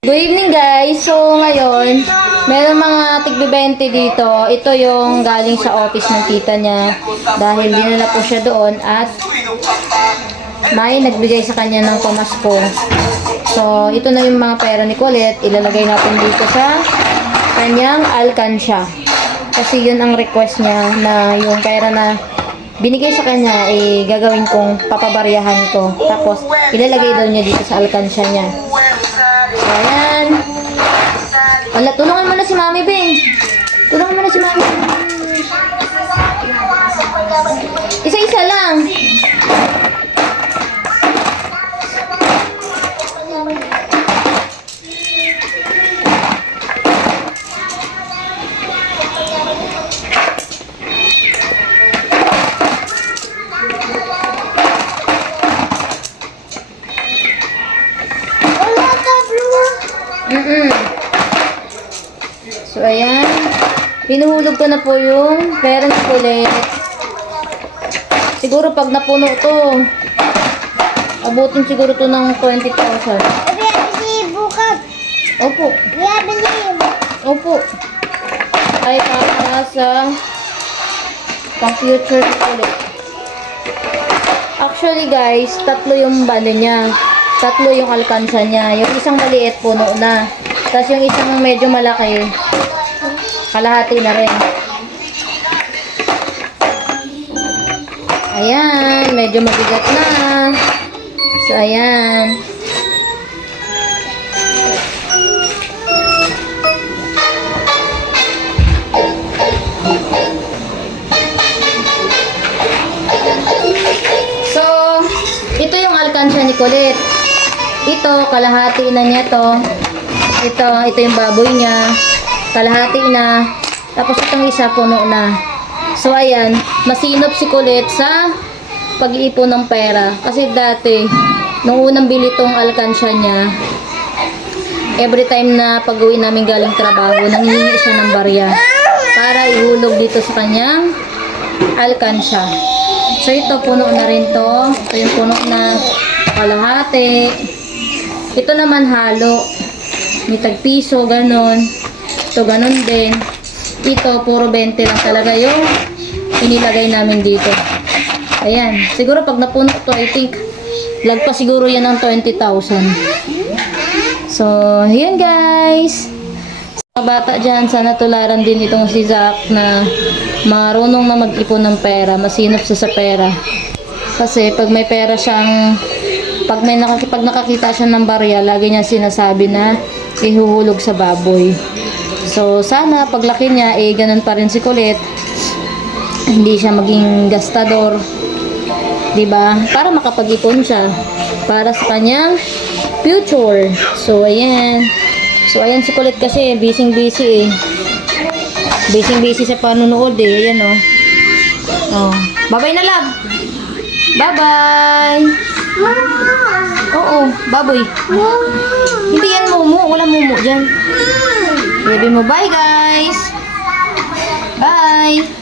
Good evening guys. So ngayon, meron mga tig-20 dito. Ito yung galing sa office ng tita niya dahil dinala po siya doon at may nagbigay sa kanya ng pamasko. So ito na yung mga pera ni Colette. Ilalagay natin dito sa kanyang alkansya. Kasi yun ang request niya na yung pera na binigay sa kanya gagawin kong papabaryahan ko. Tapos ilalagay daw niya dito sa alkansya niya. So, ayan. Wala, tulungan mo na si Mami, Bing. Tulungan mo na si Mami. Isa-isa lang. So, ayan. Pinuhulog ko na po yung pera ni Colette. Siguro pag napuno to, abutin siguro to ng 20,000. Opo. Opo. Ay, para sa computer ni Colette. Actually guys, tatlo yung balo niya. Tatlo yung alkansya niya. Yung isang maliit, puno na. Tapos yung isang medyo malaki, kalahati na rin. Ayan, medyo mabigat na. So, ayan. So, ito yung alkansya ni Colette. Ito, kalahati na niya to. Ito yung baboy niya. Kalahati na. Tapos itong isa puno na. So ayan, masinop si Colette sa pag-iipon ng pera. Kasi dati, nung unang bili tong alkansya niya, every time na pag-uwi namin galing trabaho, nanghihingi siya ng barya para ihulog dito sa kanyang alkansya. So ito, puno na rin to. Ito yung puno na kalahati. Ito naman halo. May tagpiso, ganon. Ito, ganon din. Ito, puro 20 lang talaga yung inilagay namin dito. Ayan. Siguro pag napuno to, I think, lagpas siguro yan ng 20,000. So, ayan guys. Sa bata dyan, sana tularan din itong si Zach na marunong na mag-ipon ng pera. Masinop sa pera. Kasi pag may pera siyang, pag nakakita siya ng barya, lagi niya sinasabi na ihuhulog sa baboy. So, sana paglaki niya, ganun pa rin si Colette. Hindi siya maging gastador. Diba? Para makapag-ipon siya. Para sa kanyang future. So, ayan. So, ayan si Colette kasi, busy-busy Busy-busy sa panunood Ayan, oh. Oh. Bye-bye na, love. Bye-bye. Oo, baboy. Hindi yan mumu. Wala mumu dyan. Sabi mo, bye guys. Bye.